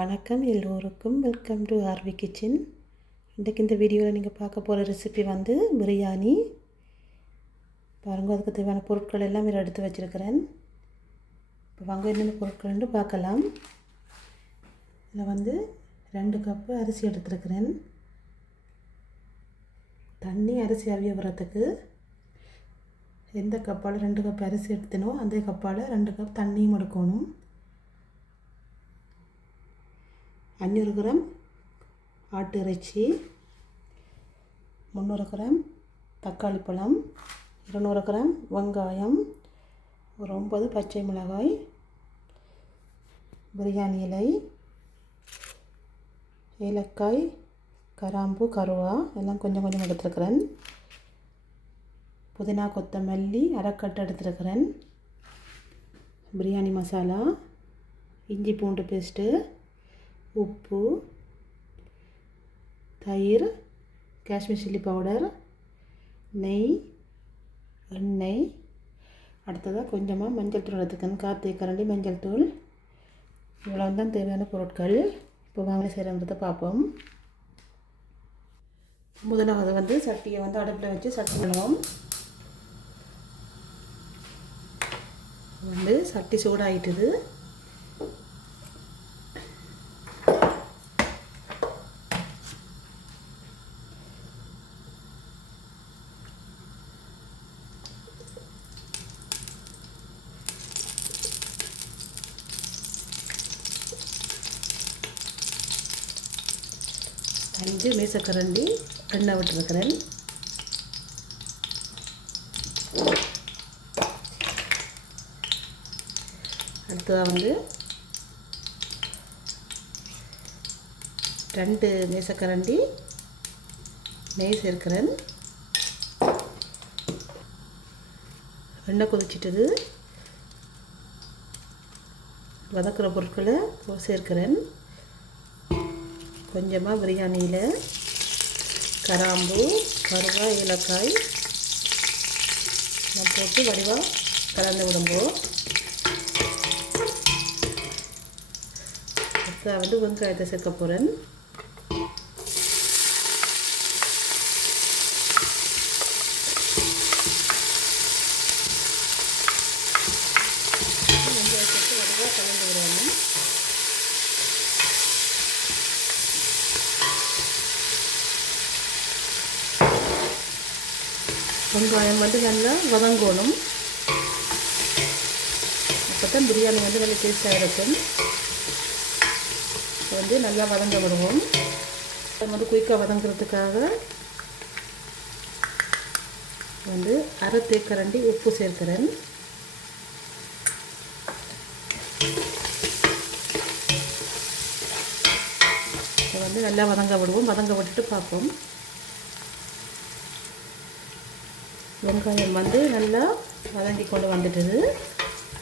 வணக்கம் எல்லோருக்கும். Welcome to RV kitchen. இன்றைக்கு இந்த வீடியோவில் நீங்கள் பார்க்க போகிற ரெசிபி வந்து பிரியாணி. பாருங்கள், அதுக்கு தேவையான பொருட்கள் எல்லாம் எடுத்து வச்சுருக்கிறேன். இப்போ வாங்க என்னென்ன பொருட்கள்னு பார்க்கலாம். இதில் வந்து 2 கப்பு அரிசி எடுத்துருக்கிறேன். தண்ணி அரிசி அவிய வரத்துக்கு எந்த கப்பால் 2 கப் அரிசி எடுத்தனோ அந்த கப்பால் 2 கப் தண்ணியும் எடுக்கணும். 500 கிராம் ஆட்டு இறைச்சி, 300 கிராம் தக்காளி பழம், 200 கிராம் வெங்காயம், ஒரு 9 பச்சை மிளகாய், பிரியாணி இலை, ஏலக்காய், கிராம்பு, கருவா எல்லாம் கொஞ்சம் கொஞ்சம் எடுத்துருக்கிறேன். புதினா கொத்தமல்லி அரைக்கட்டு எடுத்துருக்கிறேன். பிரியாணி மசாலா, இஞ்சி பூண்டு பேஸ்ட்டு, உப்பு, தயிர், காஷ்மீர் சில்லி பவுடர், நெய், எண்ணெய், அடுத்ததாக கொஞ்சமாக மஞ்சள் தூள் எடுத்துக்கணும். 1/4 தேக்கரண்டி மஞ்சள் தூள். இவ்வளோ தான் தேவையான பொருட்கள். இப்போ வாங்க செய்கிறத பார்ப்போம். முதலாவது வந்து சட்டியை வந்து அடுப்பில் வச்சு சட்டி பண்ணுவோம். வந்து சட்டி சூடாகிட்டுது. அஞ்சு மேசக்கரண்டி எண்ணெய் விட்டுருக்கிறேன். அடுத்ததாக வந்து 2 மேசக்கரண்டி நெய் சேர்க்கிறேன். எண்ணெய் கொதிச்சிட்டது. வதக்கிற பொருட்களை சேர்க்கிறேன். கொஞ்சமாக பிரியாணியில் கிராம்பு, கருவா, ஏலக்காய் நான் போட்டு வடிவாக கலந்து விடும்போது அடுத்த வந்து வெங்காயத்தை சேர்க்க போகிறேன். வெங்காயத்தை வடிவாக கலந்து விடணும். வெங்காயம் வந்து நல்லா வதங்கணும். அப்போ தான் பிரியாணி வந்து நல்லா டேஸ்ட்டாக இருக்கும். வந்து நல்லா வதங்க விடுவோம். வந்து குயிக்காக வதங்குறதுக்காக வந்து 1/2 தேக்கரண்டி உப்பு சேர்க்கிறேன். வந்து நல்லா வதங்க விடுவோம். வதங்க விட்டுட்டு பார்ப்போம். வெங்காயம் வந்து நல்லா வதங்கி கொண்டு வந்துட்டுது.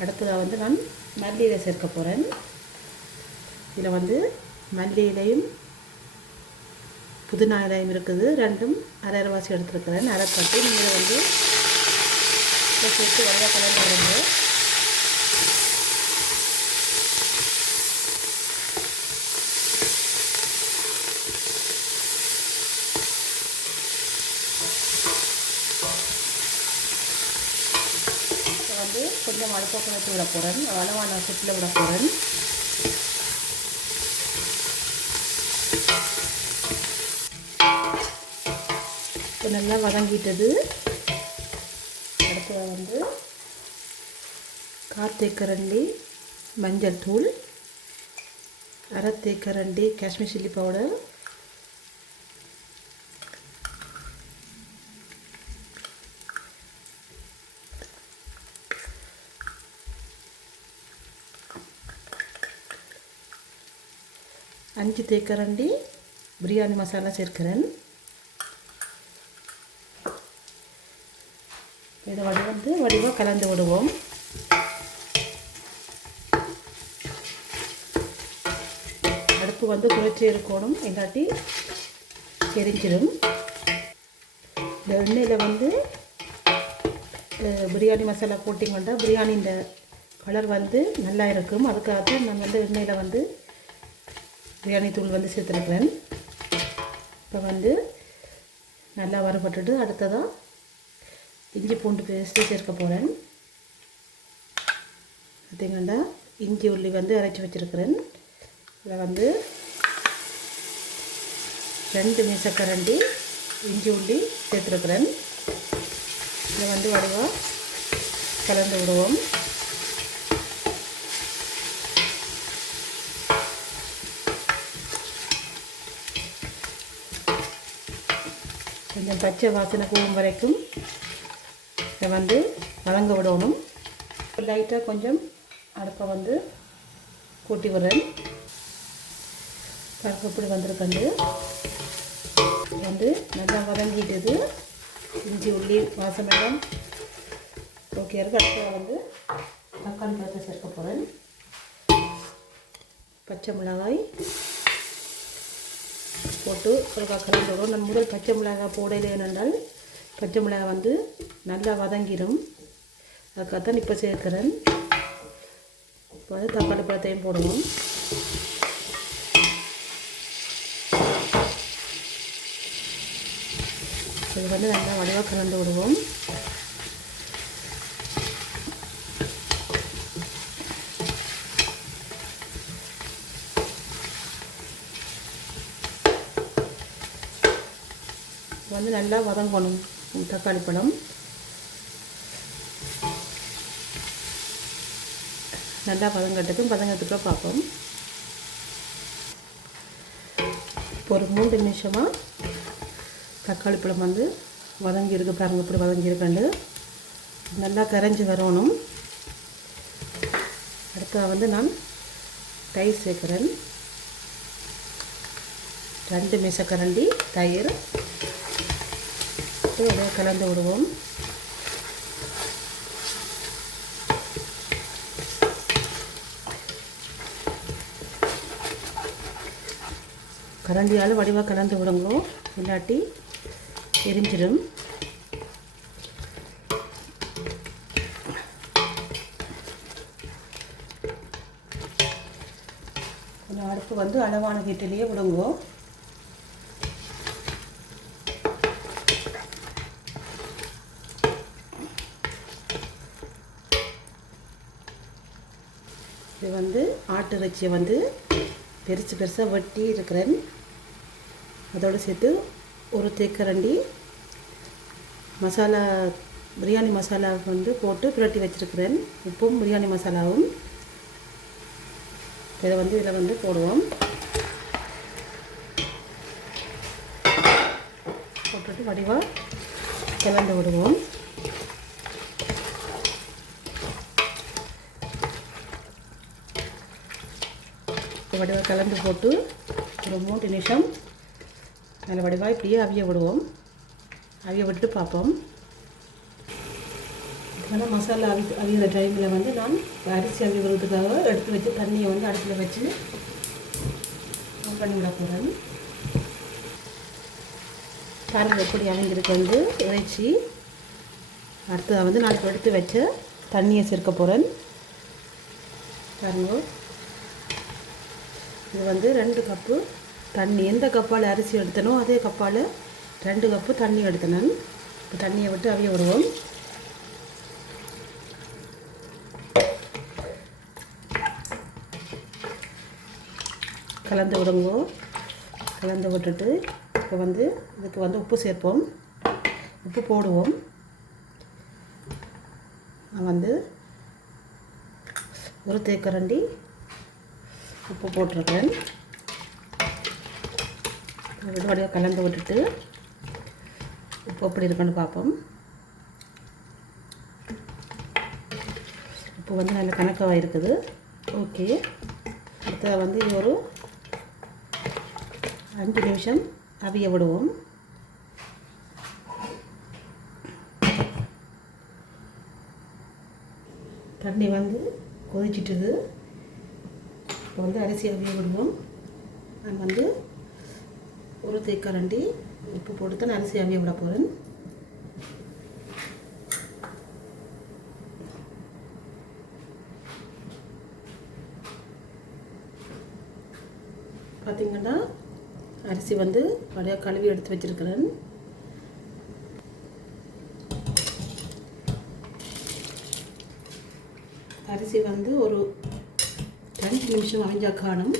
அடுத்ததாக வந்து நான் மல்லி இலை சேர்க்க போகிறேன். இதில் வந்து மல்லி இலையும் புதினா இலையும் இருக்குது. ரெண்டும் அரைவாசி எடுத்துருக்கிறேன். அரைக்கட்டு நீங்கள் வந்து சேர்த்து வரையா கலந்து வருங்க. வந்து கொஞ்சம் அடுப்பை குறைச்சி விட போகிறேன். அளவான சுட்டில் விட போகிறேன். இப்போ நல்லா வதங்கிட்டது. அடுத்தது வந்து 1/4 தேக்கரண்டி மஞ்சள் தூள், 1/2 தேக்கரண்டி காஷ்மீர் சில்லி பவுடர், அஞ்சு தேக்கரண்டி பிரியாணி மசாலா சேர்க்கிறேன். இதை வந்து வடிவாக கலந்து விடுவோம். அடுப்பு வந்து குறைச்சி இருக்கணும், இல்லாட்டி எரிஞ்சிடும். இந்த எண்ணெயில் வந்து பிரியாணி மசாலா போட்டிங்கன்னா பிரியாணி இந்த கலர் வந்து நல்லா இருக்கும். அதுக்காக நான் வந்து எண்ணெயில் வந்து பிரியாணி தூள் வந்து சேர்த்துருக்கிறேன். இப்போ வந்து நல்லா வறுபட்டுட்டு அடுத்ததாக இஞ்சி பூண்டு பேஸ்ட்டு சேர்க்க போகிறேன். பார்த்திங்கன்னா இஞ்சி உள்ளி வந்து அரைச்சி வச்சுருக்கிறேன். இதில் வந்து 2 மீசக்கரண்டி இஞ்சி உள்ளி சேர்த்துருக்கிறேன். இதை வந்து வடிவாக கலந்து விடுவோம். கொஞ்சம் பச்சை வாசனை போகும் வரைக்கும் இதை வந்து வதங்க விடணும். லைட்டாக கொஞ்சம் அடுப்பை வந்து கூட்டி விடுறேன். பருப்பு இப்படி வந்திருக்கண்டு வந்து நல்லா வதங்கிட்டுது. இஞ்சி உள்ளி வாசமெல்லாம் ஓகே இருக்குது. அடுத்த வந்து தக்காளி பழத்தை சேர்க்க போகிறேன். பச்சை மிளகாய் போட்டு ஒரு கலந்து விடும். நம்ம முதல் பச்சை மிளகாய் போடையில் என்னென்றால் பச்சை மிளகாய் வந்து நல்லா வதங்கிடும். அதுக்காகத்தான் இப்போ சேர்க்குறேன். இப்போ வந்து தக்காளி பழத்தையும் போடணும். இது வந்து நல்லா வடிவாக கலந்து விடுவோம். வந்து நல்லா வதங்கணும் தக்காளி பழம். நல்லா வதங்கத்துக்கு பார்ப்போம். ஒரு 3 நிமிஷமாக தக்காளி பழம் வந்து வதங்கியிருக்கு பாருங்கள். இப்படி வதங்கியிருக்கண்டு நல்லா கரைஞ்சி வரணும். அடுத்த வந்து நான் தயிர் சேர்க்குறேன். 2 மீசக்கரண்டி தயிர் அப்படியே கலந்து விடுவோம். கரண்டியால் வடிவாக கலந்து விடுங்க, இல்லாட்டி எரிஞ்சிடும். கொஞ்சம் அடுப்பு வந்து அளவான ஹீட்டிலேயே விடுங்க. இது வந்து ஆட்டு இறைச்சியை வந்து பெருசாக வெட்டி இருக்கிறேன். அதோடு சேர்த்து ஒரு தேக்கரண்டி மசாலா பிரியாணி மசாலா வந்து போட்டு புரட்டி வச்சுருக்கிறேன். உப்பும் பிரியாணி மசாலாவும் இதை வந்து இதில் வந்து போடுவோம். போட்டுட்டு வடிவாக கலந்து விடுவோம். வடிவாக கலந்து போட்டு ஒரு 3 நிமிஷம் நல்ல வடிவாக இப்படியே அவிய விடுவோம். அவிய விட்டுட்டு பார்ப்போம். இதனால் மசாலா அவிகிற டைமில் வந்து நான் அரிசி அவிய விடுறதுக்காக எடுத்து வச்சு தண்ணியை வந்து அடுப்பில் வச்சு பண்ணி விட போகிறேன். பாருங்கள் எப்படி அவிஞ்சிருக்கு வந்து இறைச்சி. அடுத்ததாக வந்து நான் எடுத்து வச்ச தண்ணியை சேர்க்க போகிறேன். பாருங்கள், இது வந்து 2 கப்பு தண்ணி. எந்த கப்பால் அரிசி எடுத்தனோ அதே கப்பால் 2 கப்பு தண்ணி எடுத்தனேன். இப்போ தண்ணியை விட்டு அவிய விடுவோம். கலந்து விடுங்க. கலந்து விட்டுட்டு இப்போ வந்து இதுக்கு வந்து உப்பு சேர்ப்போம். உப்பு போடுவோம். நான் வந்து ஒரு தேக்கரண்டி உப்பு போட்டிருக்கேன். வடிவாக கலந்து விட்டுட்டு உப்பு எப்படி இருக்குன்னு பார்ப்போம். உப்பு வந்து நல்ல கணக்காக இருக்குது. ஓகே, அடுத்த வந்து இது ஒரு 5 நிமிஷம் அவிய விடுவோம். தண்ணி வந்து கொதிச்சிட்டுது. இப்போ வந்து அரிசி அவிய விடுவோம். நான் வந்து ஒரு தேக்கரண்டி உப்பு போட்டு தான் அரிசி அவிய விட போகிறேன். பார்த்திங்கன்னா அரிசி வந்து அப்படியே கழுவி எடுத்து வச்சுருக்கிறேன். அரிசி வந்து ஒரு 2 நிமிஷம் அவிஞ்சா காணும்.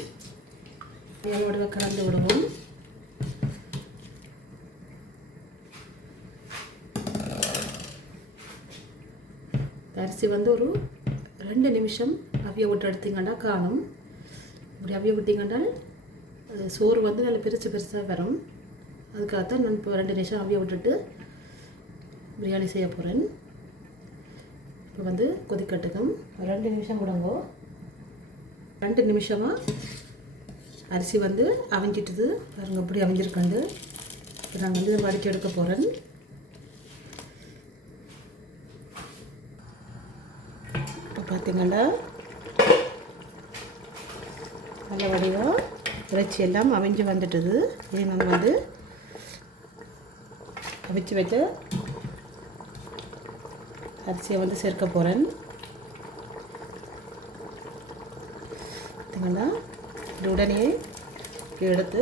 அதோட கலந்து விடுவோம். அரிசி வந்து ஒரு 2 நிமிஷம் அவிய விட்டு எடுத்திங்கன்னா காணும். இப்படி அவிய விட்டிங்கன்னா சோறு வந்து நல்ல பெருசாக வரும். அதுக்காகத்தான் நான் இப்போ 2 நிமிஷம் அவிய விட்டுட்டு பிரியாணி செய்ய போகிறேன். இப்போ வந்து கொதிக்கட்டுக்கும் 2 நிமிஷம் விடுங்கோ. 2 நிமிஷமாக அரிசி வந்து அவிஞ்சிட்டுது பாருங்க, இப்படி அவிஞ்சிருக்கண்டு. இப்போ நான் வந்து வடிச்சு எடுக்க போகிறேன். இப்போ பார்த்திங்கன்னா நல்ல வடிவம் இறைச்சி எல்லாம் அவிஞ்சு வந்துட்டுது. இதை நான் வந்து அவிச்சு வச்ச அரிசியை வந்து சேர்க்க போகிறேன். பார்த்திங்கன்னா இது உடனே எடுத்து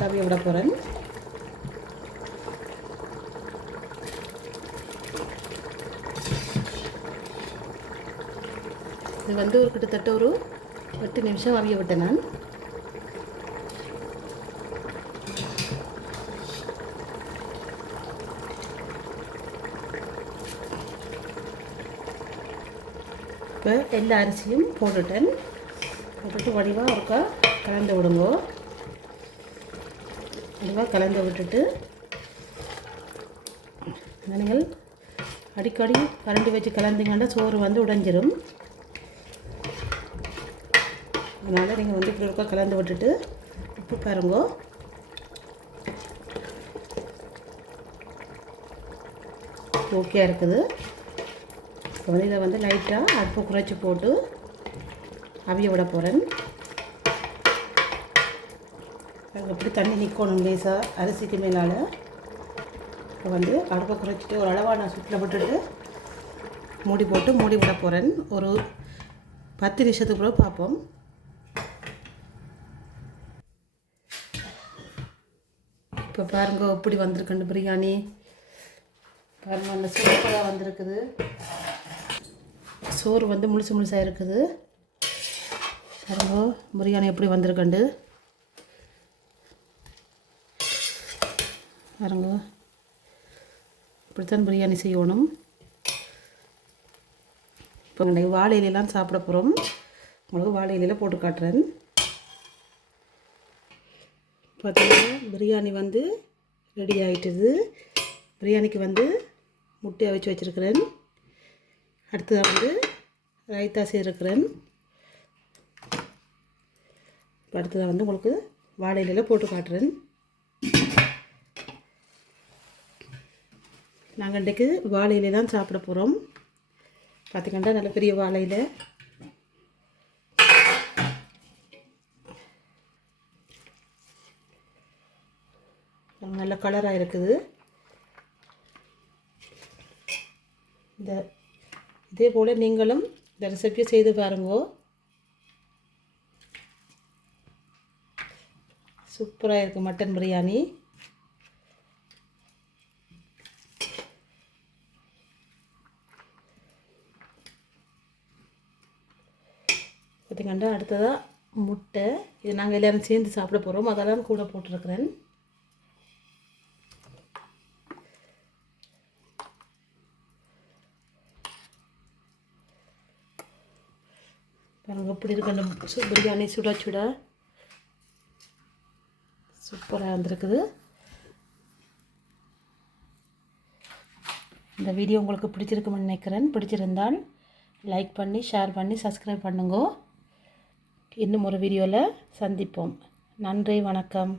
தவிய விட போகிறேன். இது வந்து ஒரு கிட்டத்தட்ட ஒரு 8 நிமிஷம் அவிய விட்டேன் நான். இப்போ எல்லா அரிசியும் போட்டுட்டு வடிவாக ஒருக்கா கலந்து விடுங்க. வடிவாக கலந்து விட்டுட்டு நீங்கள் அடிக்கடி கரண்டி வச்சு கலந்தீங்கன்னா சோறு வந்து உடைஞ்சிரும். அதனால் நீங்கள் வந்து இப்படி ஒருக்கா கலந்து விட்டுட்டு உப்பு பாருங்க. ஓகே இருக்குது. இப்போ வந்து இதை வந்து லைட்டாக அடுப்பு குறைச்சி போட்டு அவிய விட போகிறேன். எப்படி தண்ணி நிற்கணும் லேசாக அரிசிக்கு மேலால். இப்போ வந்து அடுப்பை குறைச்சிட்டு ஒரு அளவான சுற்றில் விட்டுட்டு மூடி போட்டு மூடி விட போகிறேன். ஒரு 10 நிமிஷத்துக்கு கூட பார்ப்போம். இப்போ பாருங்க எப்படி வந்திருக்குண்டு பிரியாணி. பாருங்கள் அந்த சூப்பராக வந்திருக்குது. சோறு வந்து முழுசாக இருக்குது. பாருங்க பிரியாணி எப்படி வந்திருக்குண்டு. பாருங்க இப்படித்தான் பிரியாணி செய்யணும். இப்போ நாங்கள் வாழை இலையெல்லாம் சாப்பிட போகிறோம். உங்களுக்கு வாழை இலையில் போட்டு காட்டுறேன். பார்த்தீங்கன்னா பிரியாணி வந்து ரெடி ஆகிட்டுது. பிரியாணிக்கு வந்து முட்டை அவிச்சு வச்சுருக்கிறேன். அடுத்ததாக வந்து ரைத்தா செய்திருக்கிறேன். இப்போ அடுத்ததாக வந்து உங்களுக்கு வாழை இலையில் போட்டு காட்டுறேன். நாங்கள் இன்றைக்கு வாழை இலை தான் சாப்பிட போகிறோம். பார்த்திங்கன்னா நல்ல பெரிய வாழை இலை. நல்ல கலராக இருக்குது. இதே போல் நீங்களும் இந்த ரெசிபியை செய்து பாருங்க. சூப்பராக இருக்குது மட்டன் பிரியாணி. பார்த்திங்கன்னா அடுத்ததாக முட்டை. இது நாங்கள் எல்லோரும் சேர்ந்து சாப்பிட போகிறோம். அதெல்லாம் கூட போட்டிருக்கிறேன். பாருங்கள் இப்படி இருக்கு அந்த பிரியாணி சுட சுட சூப்பராக வந்திருக்குது. இந்த வீடியோ உங்களுக்கு பிடிச்சிருக்குமென்னு நினைக்கிறேன். பிடிச்சிருந்தால் லைக் பண்ணி ஷேர் பண்ணி சப்ஸ்கிரைப் பண்ணுங்க. இன்னும் ஒரு வீடியோவில் சந்திப்போம். நன்றி, வணக்கம்.